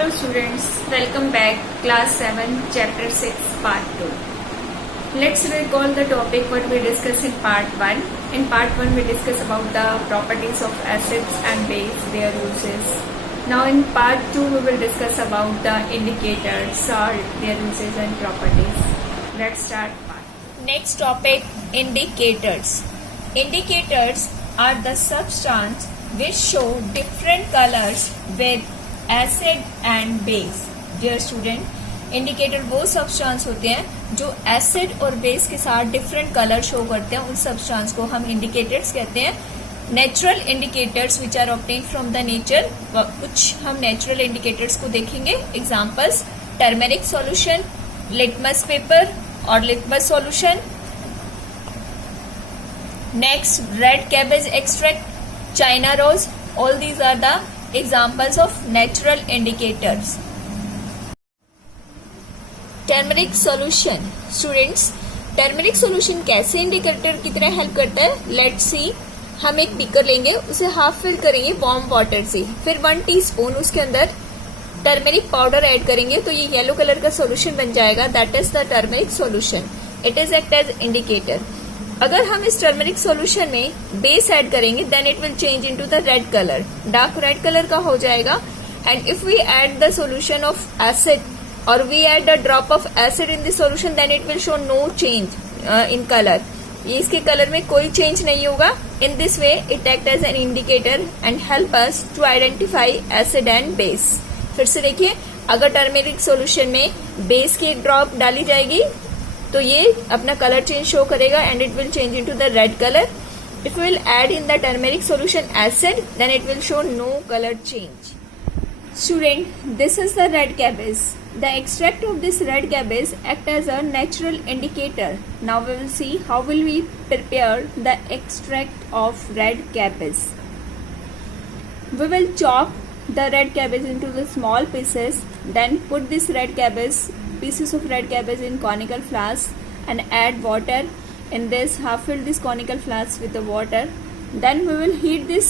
Hello students, welcome back class 7 chapter 6 part 2. Let's recall the topic what we discussed in part 1. In part 1 we discussed about the properties of acids and base, their uses. Now in part 2 we will discuss about the indicators, salt, their uses and properties. Let's start part. Next topic, indicators. Indicators are the substance which show different colors with acid and base. Dear student, indicator वो substance होते हैं जो acid और base के साथ different colour show करते हैं. उन सब्सटेंस को हम इंडिकेटर्स कहते हैं. Natural indicators which are obtained from the nature. कुछ हम नेचुरल इंडिकेटर्स को देखेंगे. Examples, turmeric solution, litmus paper और litmus solution. Next, red cabbage extract, China rose. All these are the examples of natural indicators. Turmeric solution. Students, turmeric solution कैसे indicator की तरह help करता है? Let's see. हम एक बीकर लेंगे, उसे हाफ फिल करेंगे वार्म वाटर से, फिर 1 टीस्पून उसके अंदर टर्मरिक पाउडर ऐड करेंगे तो ये येलो कलर का सॉल्यूशन बन जाएगा. That is the turmeric solution. It is act as indicator. अगर हम इस टर्मरिक सॉल्यूशन में बेस ऐड करेंगे then it will change into the red colour. Dark red colour का हो जाएगा. And if we add the solution of acid और we add a drop of acid in the solution then it will show no change in colour. ये इसके colour में कोई change नहीं होगा. In this way it act as an indicator and help us to identify acid and base. फिर से देखिए, अगर टर्मरिक सॉल्यूशन में बेस की एक ड्रॉप डाली जाएगी तो ये अपना कलर चेंज शो करेगा and it will change into the red colour. If will add in the turmeric solution acid then it will show no colour change. Student, this is the red cabbage. The extract of this red cabbage act as a natural indicator. Now we will see how will we prepare the extract of red cabbage. We will chop the red cabbage into the small pieces, then put this pieces of red cabbage in conical flask and add water. In this, half fill this conical flask with the water. Then we will heat this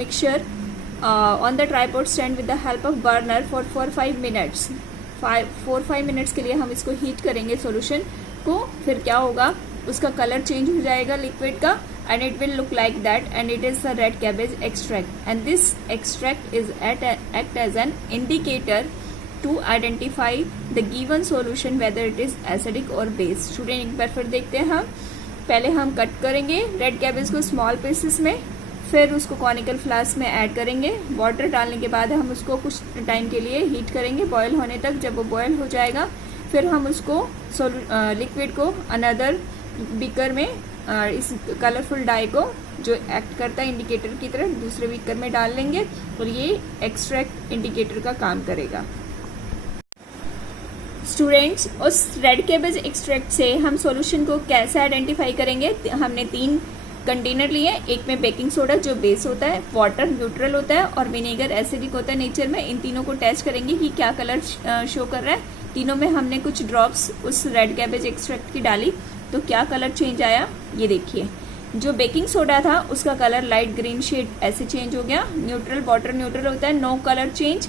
mixture on the tripod stand with the help of burner for 4-5 minutes. 4-5 minutes के लिए हम इसको heat करेंगे solution को. फिर क्या होगा, उसका कलर चेंज हो जाएगा लिक्विड का and it will look like that and it is the red cabbage extract. And this extract is act as an indicator to identify the given solution whether it is acidic or base. Student, एक बार फिर देखते हैं. हम पहले हम cut करेंगे red cabbage को small pieces में, फिर उसको कॉनिकल फ्लास्क में ऐड करेंगे. वाटर डालने के बाद हम उसको कुछ टाइम के लिए हीट करेंगे बॉयल होने तक. जब वो बॉयल हो जाएगा फिर हम उसको लिक्विड को अनदर बीकर में इस कलरफुल डाई को जो एक्ट करता है इंडिकेटर की तरह दूसरे बीकर में डाल लेंगे और ये एक्सट्रैक्ट इंडिकेटर का काम करेगा. स्टूडेंट्स, उस रेड कैबेज एक्सट्रैक्ट से हम सॉल्यूशन को कैसे आइडेंटिफाई करेंगे? हमने 3 कंटेनर लिए. एक में बेकिंग सोडा जो बेस होता है, वाटर न्यूट्रल होता है और विनेगर एसिडिक होता है नेचर में. इन तीनों को टेस्ट करेंगे कि क्या कलर शो कर रहा है. तीनों में हमने कुछ ड्रॉप्स उस रेड कैबेज एक्सट्रैक्ट की डाली तो क्या कलर चेंज आया ये देखिए. जो बेकिंग सोडा था उसका कलर लाइट ग्रीन शेड ऐसे चेंज हो गया. न्यूट्रल, वाटर न्यूट्रल होता है, no colour change.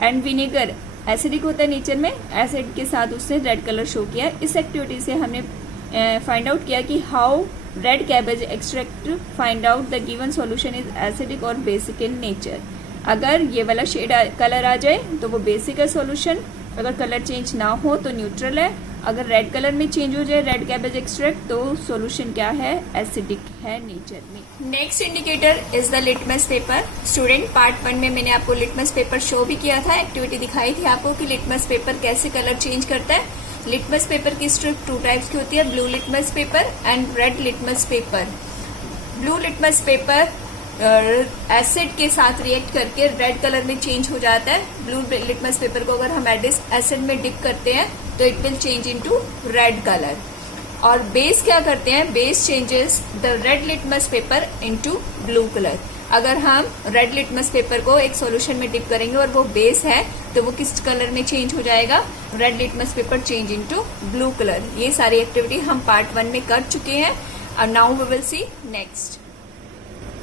And vinegar acidic होता है नेचर में, एसिड के साथ उसने रेड कलर शो किया. इस एक्टिविटी से हमने फाइंड आउट किया कि how red cabbage extract find out the given solution is acidic और बेसिक इन नेचर. अगर ये वाला शेड कलर आ जाए तो वो बेसिक है सॉल्यूशन. अगर कलर चेंज ना हो तो न्यूट्रल है. अगर रेड कलर में चेंज हो जाए रेड कैबेज एक्सट्रैक्ट तो सॉल्यूशन क्या है? एसिडिक है नेचर में. Next indicator is the litmus paper. Student, part 1 में मैंने आपको लिटमस पेपर शो भी किया था, एक्टिविटी दिखाई थी आपको कि लिटमस पेपर कैसे कलर चेंज करता है. लिटमस पेपर की स्ट्रिप 2 टाइप्स की होती है, blue litmus paper and red litmus paper. Blue litmus paper acid के साथ रिएक्ट करके रेड कलर में चेंज हो जाता है. ब्लू लिटमस पेपर को अगर हम एसिड में डिप करते हैं तो it will change into red colour. और बेस क्या करते हैं? Base changes the red litmus paper into blue colour. अगर हम रेड लिटमस पेपर को एक सॉल्यूशन में डिप करेंगे और वो बेस है तो वो किस कलर में चेंज हो जाएगा? Red litmus paper change into blue colour. ये सारी एक्टिविटी हम पार्ट 1 में कर चुके हैं. और now we will see next.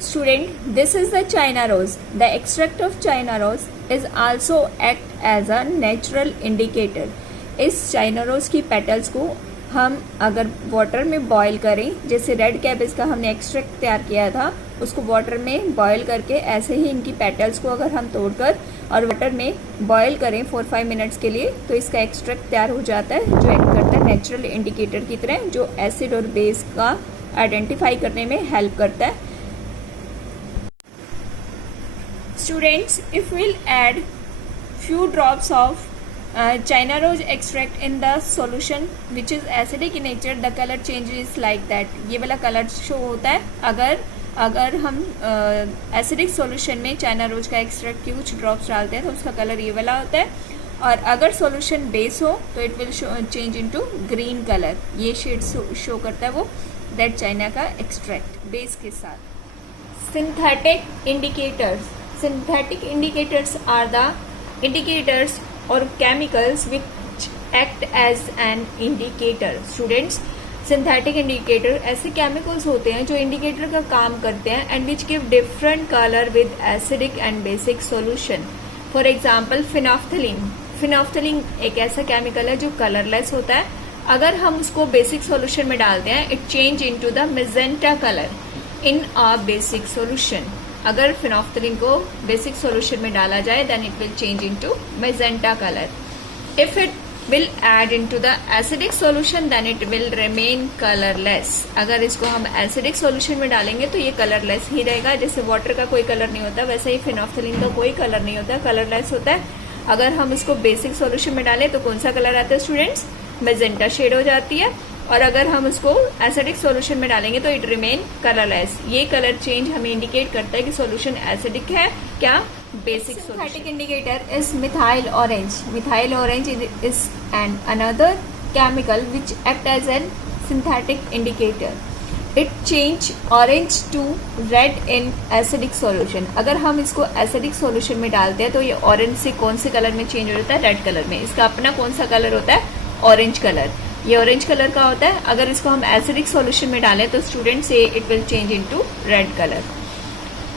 Student, this is the China rose. The extract of China rose is also act as a natural indicator. इस China rose की पेटल्स को हम अगर वाटर में बॉईल करें, जैसे रेड कैबेज का हमने एक्सट्रैक्ट तैयार किया था, उसको वाटर में बॉईल करके ऐसे ही इनकी पेटल्स को अगर हम तोड़कर और वाटर में बॉईल करें 4-5 मिनट्स के लिए, तो इसका एक्सट्रैक्ट तैयार हो जाता है, जो एक्ट करता है नेचुरल इंडिकेटर की तरह, जो एसिड और बेस का आइडेंटिफाई करने में हेल्प करता है. Students, if we'll add few drops of China rose extract in the solution which is acidic in nature, the color changes like that. ये वाला कलर शो होता है अगर हम एसिडिक सॉल्यूशन में चाइना रोज का एक्सट्रैक्ट की कुछ ड्रॉप्स डालते हैं तो उसका कलर ये वाला होता है. और अगर सॉल्यूशन बेस हो तो it will change into green colour. ये शेड शो करता है वो दैट चाइना का एक्सट्रैक्ट बेस के साथ. Synthetic indicators. Synthetic indicators are the indicators or chemicals which act as an indicator. Students, synthetic indicator ऐसे chemicals होते हैं जो indicator का काम करते हैं and which give different color with acidic and basic solution. For example, phenolphthalein. Phenolphthalein एक ऐसा chemical है जो colorless होता है. अगर हम उसको basic solution में डालते हैं, it change into the magenta color in a basic solution. अगर फिनोफ्थलीन को बेसिक सॉल्यूशन में डाला जाए then it will change into magenta colour. If it will add into the acidic solution then it will remain colourless. अगर इसको हम acidic solution में डालेंगे तो ये कलरलेस ही रहेगा. जैसे वाटर का कोई कलर नहीं होता, वैसे ही फिनोफ्थलीन का कोई कलर नहीं होता, कलरलेस होता है. अगर हम इसको बेसिक सॉल्यूशन में डालें तो कौन सा कलर आता है स्टूडेंट्स? मैजेंटा शेड हो जाती है. और अगर हम उसको एसिडिक सॉल्यूशन में डालेंगे तो इट रिमेन कलरलेस. ये कलर चेंज हमें इंडिकेट करता है कि सॉल्यूशन एसिडिक है क्या basic. Synthetic indicator is methyl orange. Methyl orange is an another chemical which act as an synthetic indicator. It change orange to red in acidic solution. अगर हम इसको acidic solution में डालते हैं तो ये ऑरेंज से कौन से कलर में चेंज हो जाता है? रेड कलर में. इसका अपना कौन सा कलर होता है? Orange colour. ये ऑरेंज कलर का होता है. अगर इसको हम एसिडिक सॉल्यूशन में डालें तो स्टूडेंट से it will change into red colour.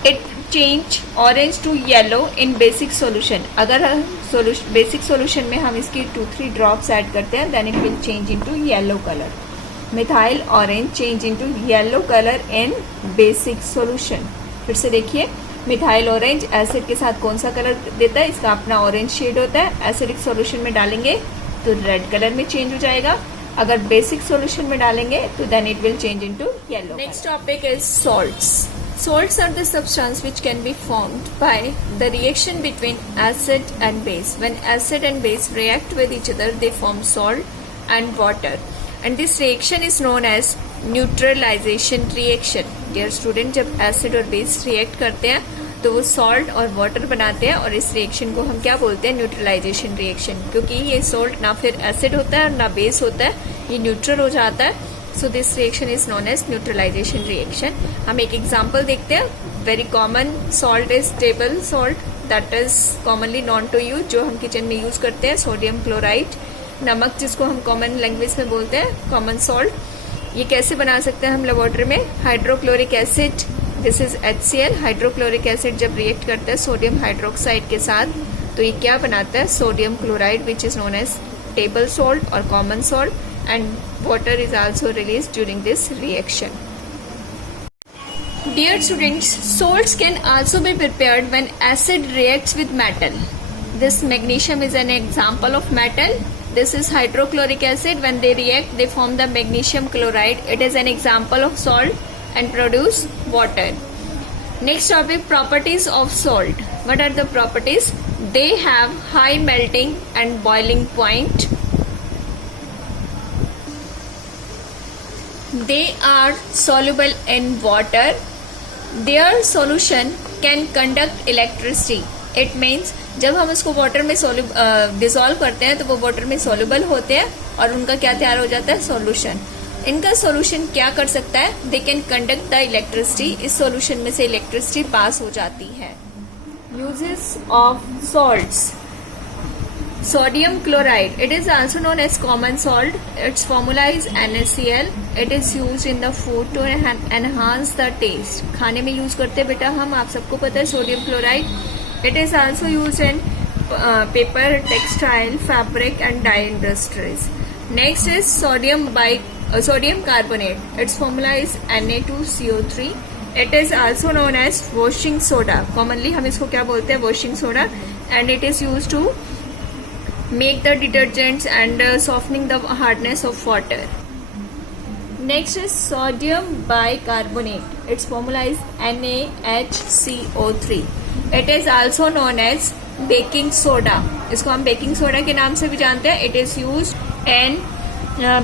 It change orange to yellow in basic solution. अगर बेसिक सॉल्यूशन में हम इसकी 2-3 ड्रॉप्स ऐड करते हैं then it will change into yellow colour. Methyl orange change into yellow colour in basic solution. फिर से देखिए, methyl orange acid के साथ कौन सा कलर देता है? इसका अपना ऑरेंज शेड होता है. एसिडिक सॉल्यूशन में डालेंगे तो रेड कलर में चेंज हो जाएगा. अगर बेसिक सॉल्यूशन में डालेंगे तो then it will change into yellow. Next topic is salts. Salts are the substance which can be formed by the reaction between acid and base. When acid and base react with each other, they form salt and water. And this reaction is known as neutralization reaction. Dear student, जब acid और base react करते हैं तो वो salt और water बनाते हैं और इस reaction को हम क्या बोलते हैं? neutralization reaction. क्योंकि ये salt ना फिर acid होता है और ना base होता है, ये neutral हो जाता है. So this reaction is known as neutralization reaction. हम एक example देखते हैं. Very common salt is table salt that is commonly known to you, जो हम किचन में यूज करते हैं. सोडियम क्लोराइड, नमक जिसको हम कॉमन लैंग्वेज में बोलते हैं, कॉमन सॉल्ट. ये कैसे बना सकते हैं हम लेबोरेटरी में? Hydrochloric acid, this is HCl. Hydrochloric acid जब रिएक्ट करता है सोडियम हाइड्रोक्साइड के साथ तो ये क्या बनाता है? Sodium chloride, which is known as table salt और common salt. And water is also released during this reaction. Dear students, salts can also be prepared when acid reacts with metal. This magnesium is an example of metal. This is hydrochloric acid. When they react, they form the magnesium chloride. It is an example of salt and produce water. Next topic, properties of salt. What are the properties? They have high melting and boiling point. They are soluble in water. Their solution can conduct electricity. It means जब हम उसको water में dissolve करते हैं तो वो water में soluble होते हैं और उनका क्या तैयार हो जाता है? सॉल्यूशन. इनका सॉल्यूशन क्या कर सकता है? They can conduct the electricity. इस सॉल्यूशन में से इलेक्ट्रिसिटी पास हो जाती है. Uses of salts. Sodium chloride, it is also known as common salt. Its formula is NaCl. It is used in the food to enhance the taste. खाने में use करते हैं बेटा हम, आप सबको पता है sodium chloride. It is also used in paper, textile, fabric and dye industries. Next is sodium carbonate. Its formula is Na2CO3. It is also known as washing soda. Commonly हम इसको क्या बोलते हैं, washing soda. And it is used to make the detergents and softening the hardness of water. Next is sodium bicarbonate. Its formula is NaHCO3. It is also known as baking soda. इसको हम baking soda के नाम से भी जानते हैं. It is used in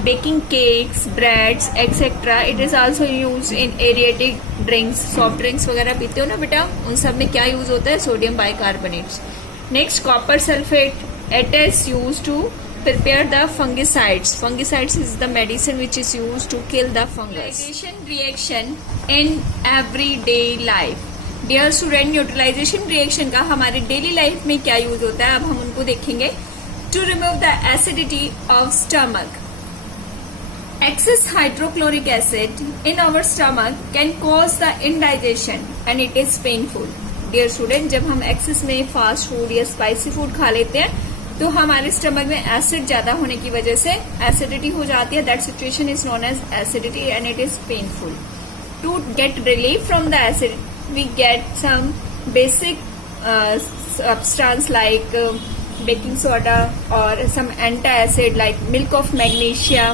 baking cakes, breads, etc. It is also used in aerated drinks. Soft drinks वगैरह पीते हो ना बेटा, उन सब में क्या यूज होता है, sodium bicarbonate. Next copper sulphate. It is used to prepare the fungicides. Fungicides is the medicine which is used to kill the fungus. Neutralization reaction in everyday life. Dear student, neutralization reaction का हमारे daily life में क्या use होता है, अब हम उनको देखेंगे. To remove the acidity of stomach. Excess hydrochloric acid in our stomach can cause the indigestion and it is painful. Dear student, जब हम एक्सेस में फास्ट फूड या स्पाइसी फूड खा लेते हैं तो हमारे स्टमक में एसिड ज्यादा होने की वजह से एसिडिटी हो जाती है. That situation is known as acidity and it is painful. To get relief from the acid we get some basic substance like baking soda or some antacid like milk of magnesia.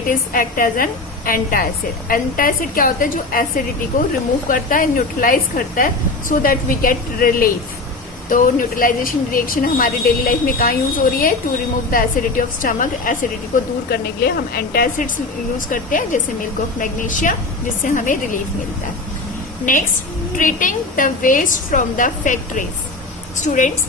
It is act as an antacid. Antacid क्या होता है, जो acidity को remove करता है, neutralize करता है, so that we get relief. तो न्यूट्रलाइजेशन रिएक्शन हमारी डेली लाइफ में कहाँ यूज हो रही है, to remove the acidity of stomach. Acidity को दूर करने के लिए हम एंटासिड्स यूज करते हैं, जैसे मिल्क ऑफ मैग्नीशिया, जिससे हमें रिलीफ मिलता है. Next, treating the waste from the factories. Students,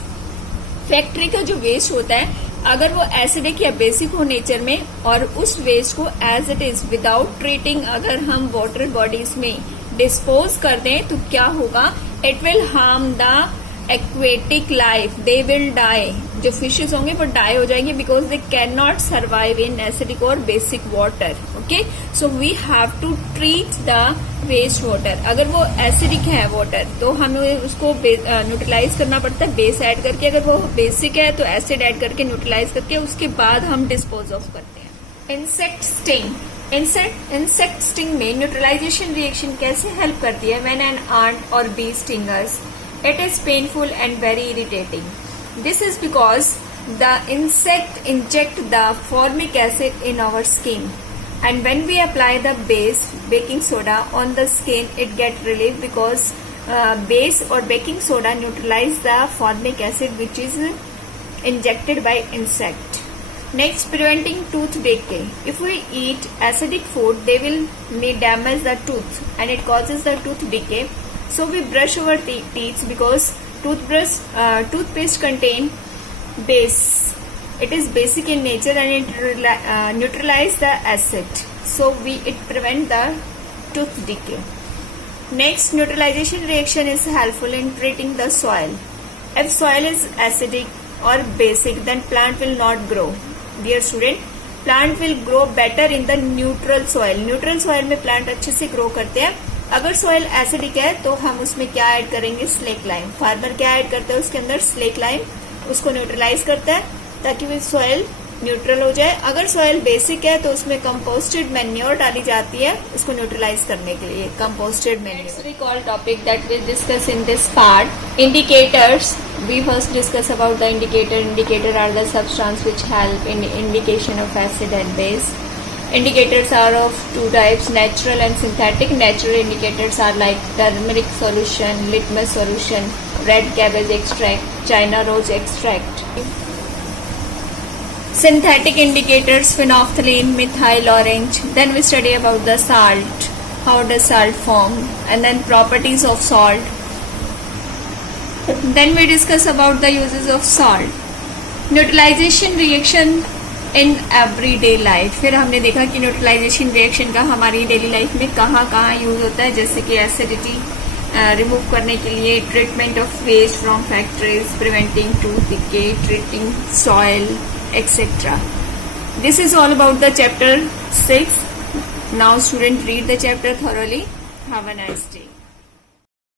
factory का जो वेस्ट होता है, अगर वो एसिडिक या बेसिक हो नेचर में और उस वेस्ट को as it is without treating अगर हम वाटर बॉडीज में डिस्पोज कर दें तो क्या होगा, it will harm the aquatic life. They will die. जो फिशेस होंगे वो डाई हो जाएंगे because they can not survive in acidic और basic water. Okay, so we have to treat the waste water. अगर वो एसिडिक है वाटर तो हमें उसको न्यूट्रलाइज करना पड़ता है बेस ऐड करके. अगर वो बेसिक है तो एसिड ऐड करके न्यूट्रलाइज करके उसके बाद हम डिस्पोज ऑफ करते हैं. Insect sting. इंसेक्ट स्टिंग में न्यूट्रलाइजेशन रिएक्शन कैसे हेल्प करती है. व्हेन एन ant और bee stingers, it is painful and very irritating. This is because the insect inject the formic acid in our skin, and when we apply the base baking soda on the skin, it get relief because base or baking soda neutralize the formic acid which is injected by insect. Next, preventing tooth decay. If we eat acidic food, they may damage the tooth and it causes the tooth decay. So we brush our teeth because toothpaste contain base. It is basic in nature and it neutralize the acid. So it prevent the tooth decay. Next, neutralization reaction is helpful in treating the soil. If soil is acidic or basic, then plant will not grow. Dear student, plant will grow better in the neutral soil. Neutral soil में plant अच्छे से grow करते हैं. अगर soil acidic है तो हम उसमें क्या ऐड करेंगे, स्लेक लाइम. फार्मर क्या ऐड करता है उसके अंदर, स्लेक लाइम. उसको न्यूट्रलाइज करता है ताकि वो सॉइल न्यूट्रल हो जाए. अगर सॉइल बेसिक है तो उसमें कंपोस्टेड मैन्योर डाली जाती है उसको न्यूट्रलाइज करने के लिए, composted manure. Recall topic that we discuss in this part. Indicators. We first discuss about the indicator. Indicator are the substance which help in indication of acid and base. Indicators are of two types, natural and synthetic. Natural indicators are like turmeric solution, litmus solution, red cabbage extract, China rose extract. Synthetic indicators, phenolphthalein, methyl orange. Then we study about the salt, how does salt form, and then properties of salt. Then we discuss about the uses of salt. Neutralization reaction in everyday life. फिर हमने देखा कि neutralisation reaction का हमारी daily life में कहाँ कहाँ use होता है, जैसे कि एसिडिटी, रिमूव करने के लिए, treatment of waste from factories, preventing tooth decay, treating soil etcetera. This is all about the chapter 6. Now student read the chapter thoroughly. Have a nice day.